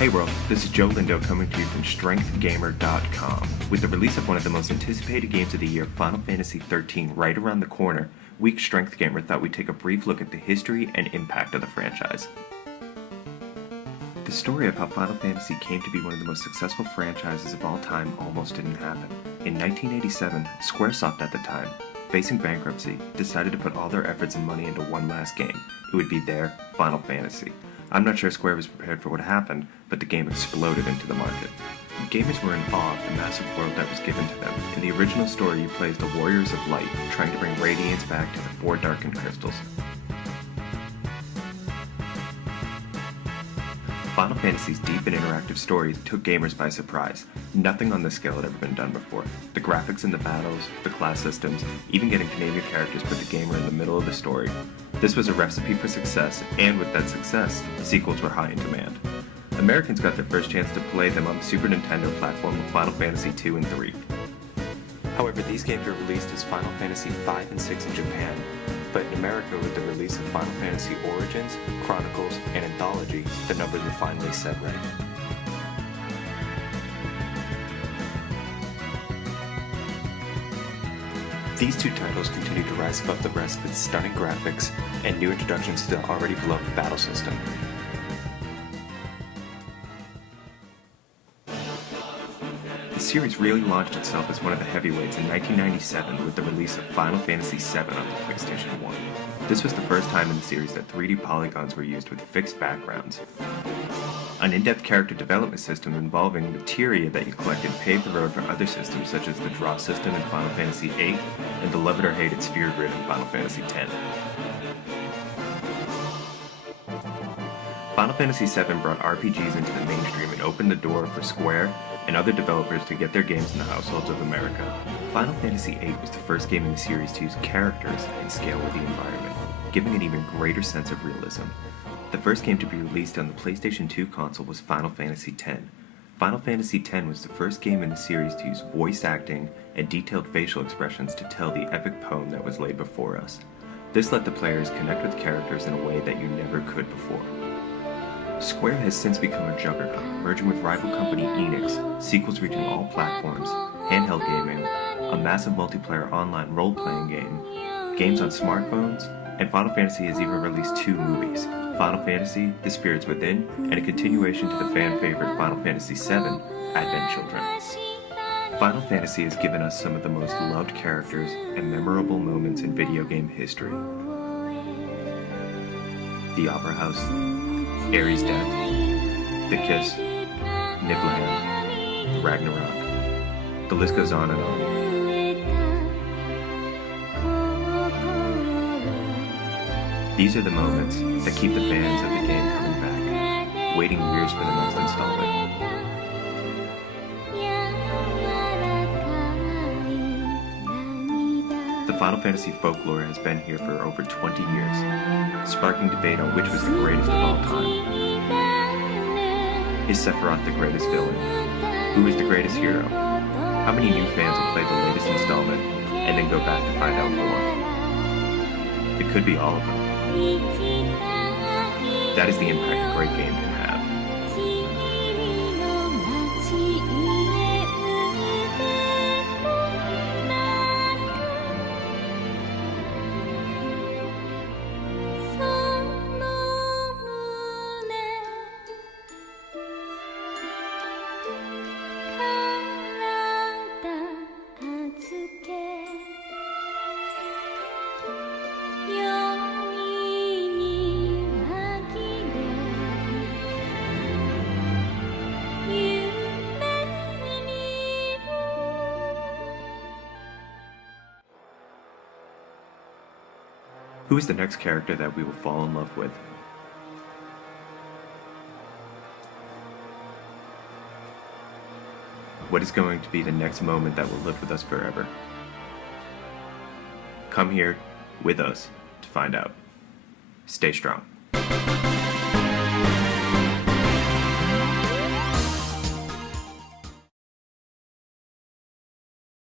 Hey world, this is Joe Lindo coming to you from StrengthGamer.com. With the release of one of the most anticipated games of the year, Final Fantasy XIII, right around the corner, we, Strength Gamer, thought we'd take a brief look at the history and impact of the franchise. The story of how Final Fantasy came to be one of the most successful franchises of all time almost didn't happen. In 1987, Squaresoft at the time, facing bankruptcy, decided to put all their efforts and money into one last game. It would be their Final Fantasy. I'm not sure Square was prepared for what happened, but the game exploded into the market. Gamers were in awe of the massive world that was given to them. In the original story, you play as the Warriors of Light, trying to bring Radiance back to the four darkened crystals. Final Fantasy's deep and interactive stories took gamers by surprise. Nothing on this scale had ever been done before. The graphics in the battles, the class systems, even getting to name your characters put the gamer in the middle of the story. This was a recipe for success, and with that success, sequels were high in demand. Americans got their first chance to play them on the Super Nintendo platform with Final Fantasy II and III. However, these games were released as Final Fantasy V and VI in Japan, but in America, with the release of Final Fantasy Origins, Chronicles, and Anthology, the numbers were finally set right. These two titles continue to rise above the rest with stunning graphics and new introductions to the already beloved battle system. The series really launched itself as one of the heavyweights in 1997 with the release of Final Fantasy VII on the PlayStation 1. This was the first time in the series that 3D polygons were used with fixed backgrounds. An in-depth character development system involving materia that you collected paved the road for other systems such as the draw system in Final Fantasy VIII and the love it or hate it sphere grid in Final Fantasy X. Final Fantasy VII brought RPGs into the mainstream and opened the door for Square and other developers to get their games in the households of America. Final Fantasy VIII was the first game in the series to use characters and scale with the environment, giving an even greater sense of realism. The first game to be released on the PlayStation 2 console was Final Fantasy X. Final Fantasy X was the first game in the series to use voice acting and detailed facial expressions to tell the epic poem that was laid before us. This let the players connect with characters in a way that you never could before. Square has since become a juggernaut, merging with rival company Enix, sequels reaching all platforms, handheld gaming, a massive multiplayer online role-playing game, games on smartphones, and Final Fantasy has even released 2 movies, Final Fantasy: The Spirits Within, and a continuation to the fan-favorite Final Fantasy VII, Advent Children. Final Fantasy has given us some of the most loved characters and memorable moments in video game history. The Opera House, Ares' death, The Kiss, Nibelheim, Ragnarok. The list goes on and on. These are the moments that keep the fans of the game coming back, waiting years for the next installment. The Final Fantasy folklore has been here for over 20 years, sparking debate on which was the greatest of all time. Is Sephiroth the greatest villain? Who is the greatest hero? How many new fans will play the latest installment and then go back to find out more? It could be all of them. That is the impact a great game can have. Who is the next character that we will fall in love with? What is going to be the next moment that will live with us forever? Come here with us to find out. Stay strong.